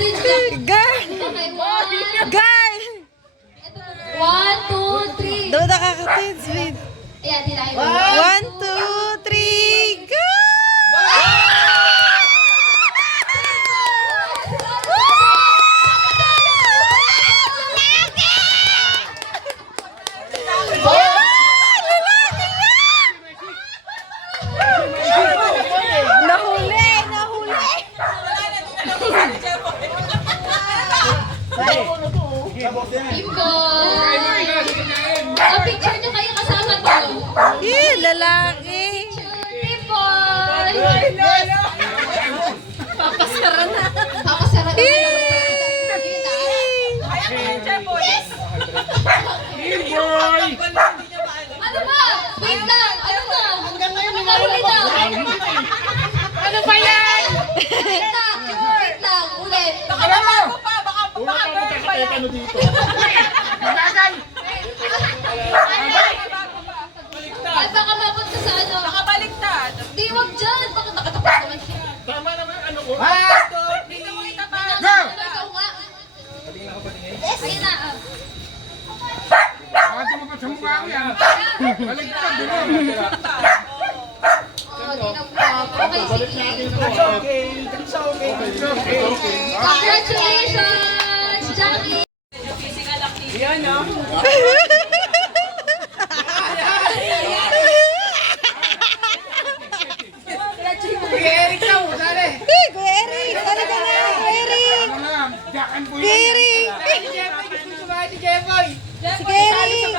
din siya. Girl! Okay, one. Girl! Ito po. 1, 2, 3. Daw nakakatin, sweet. Ayan, tirahin mo. 1, 2, 3, go! Nahuli! Nahuli! Team boy. Picture nyo kayo kasama to. Lalaki! Team boy. Papasara na. Papasara na. Ano ba? Wait lang. Ano na? Hanggang ngayon nahuli na. Ano ba yan? Wait lang. Wait lang. Ulit. Baka bago pa, baka pa yan. Bagay! Ay, baka mapunta sa ano. Nakabaliktad. Di, wag dyan. Bakit nakatapat naman siya? Tama naman yung ano ko. Dito mo itapat. Ikaw nga. Ayun na. Bakit mo pa sa mukha ko yan? Baliktad, di ba? Oh, di na po. Okay, sige. That's okay. Congratulations, Jackie! Yan, no? Kuya Eric daw, dali. Kuya Eric! Dali ka na! Kuya Eric! Ano lang, jakan po Kuya Eric! Si Jeboy, gusto sumaya si Jeboy. Si Kuya Eric!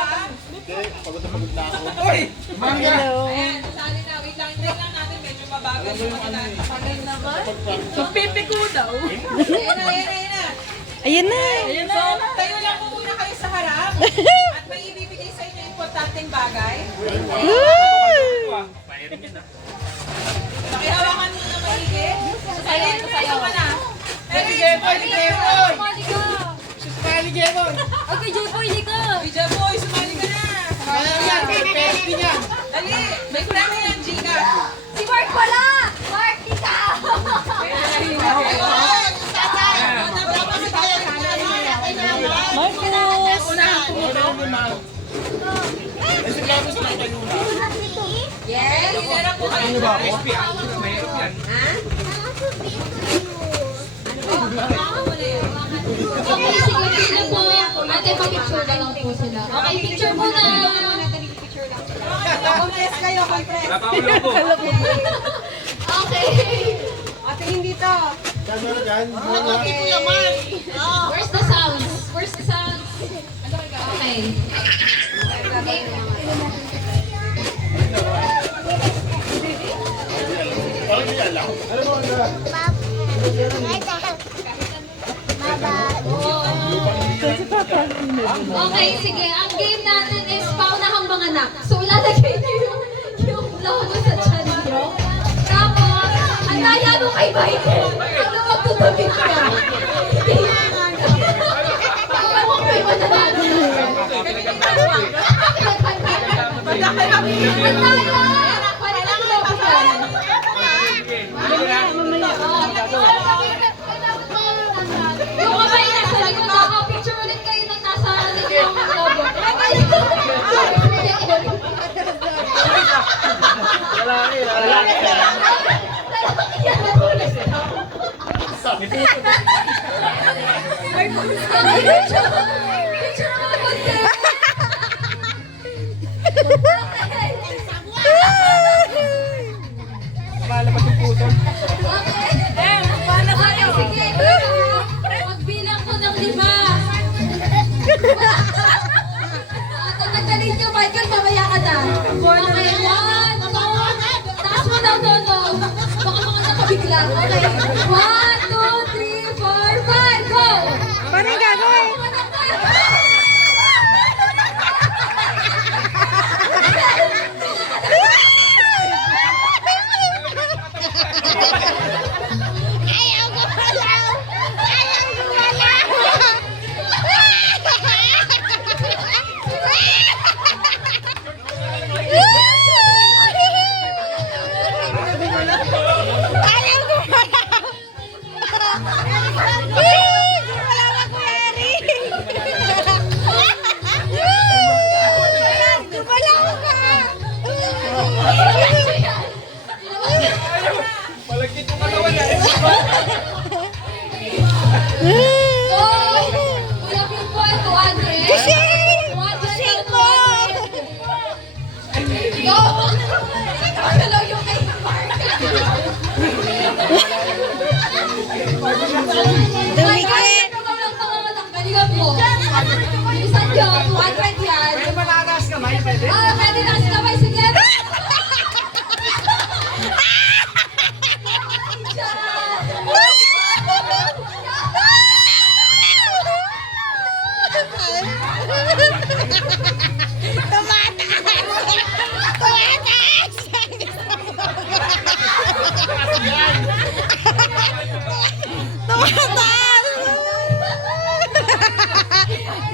Uy, mangga. Hello! Pipi ko daw. Ayan na! So, tayo lang po muna kayo sa harap at may ibibigay sa inyo importanteng bagay. Pakihawakan mo na maigi. Sasayaw ka na. Si Jeboy, si Jeboy. Sumali ka! Sumaya ni Jeboy. Okay, Jeboy, hindi ka! Bija boy, sumali ka na. Kaya yan, penalty niya. Dali, may premyo yan, Gika. Si Mark pala! Mark, ika! Yes, meron po kayo. Okay, sige, sige po. Ate, pa-picture na lang po sila. Okay, picture po na! Compress kayo, compress. Okay. Tingin dito. Where's the sounds? Where's the sounds? Okay. Okay. Okay, sige. Ang game natin is paunahang mga anak. So, ilalagay niyo yung logo sa tiyan niyo. Tapos, ang daya nung kay Michael. Ano magtutabi ka? Ewan ko kayo mananalo. Ang daya! Para lang logo yan. Yung kamay nasa likod ako, picture ulit kayo nang nasa likod yung logo. Picture mo konti. Malabas yung puto. Paano kayo? Sige, magbilang ko ng 5. Tatanggalin niyo, Michael, mamaya ka na. Okay, 1, 2, taas mo daw, Dodo. Baka mga nakabigla. Okay, 1, 2, 3, 4, 5, go! Paano yung gagawin? Ayaw ko pala! Ayaw ko pala! Dumikit. Ikaw lang panganganak. Galingan mo. Bilisan nyo. 200 yan. Pwede ba nataas kamay? Pwede? Ah, pwede na sila may sige.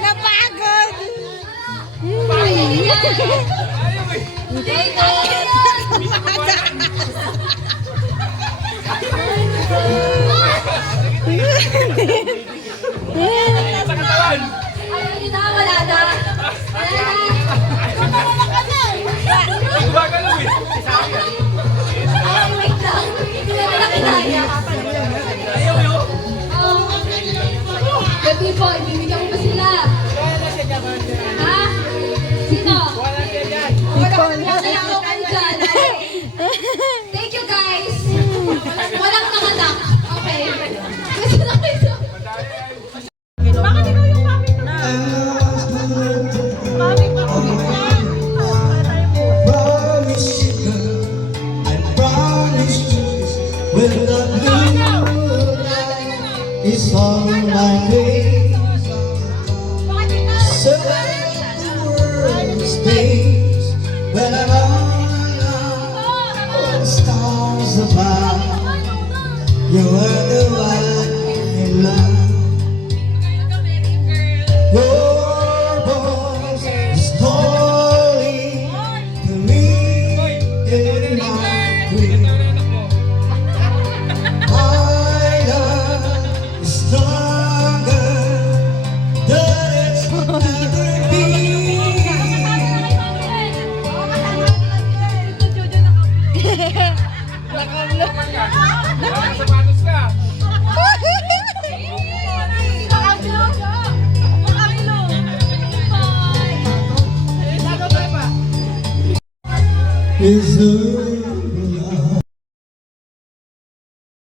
Napagod. Hindi na. Ayaw nyo na, wala na. Wala na. Gumagalaw eh. Ay, wait lang. Hindi na nila kinaya. Ayaw yun. Gabi po, ibibigyan mo ba sila? Ha? Sino? Wala siya dyan. Wala ako kayo dyan. Thank you guys. Walang nanganak. Okay. Gusto na kayo sa... Bakit ikaw yung mami ko? Mami ko. Promise you, girl, I promise you, when the blue is on my way, so that the world stays when I'm on the stars above. You are the one in love. Your voice is calling to me in my dream. My love is stronger than it's ever Walang sapatos ka. is the